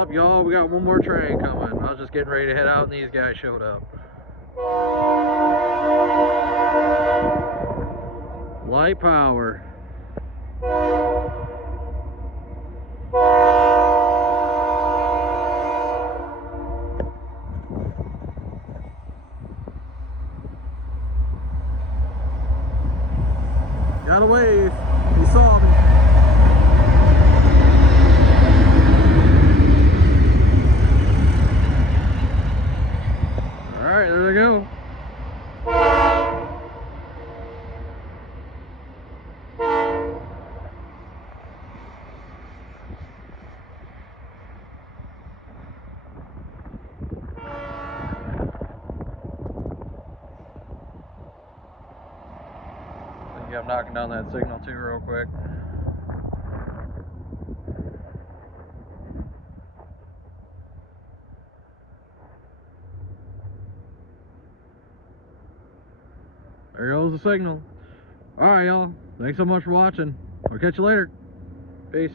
up, y'all? We got one more train coming. I was just getting ready to head out and these guys showed up. Light power. Got a wave. He saw me. Alright, there they go. Yeah, I'm knocking down that signal too real quick. There goes the signal. Alright, y'all. Thanks so much for watching. I'll catch you later. Peace.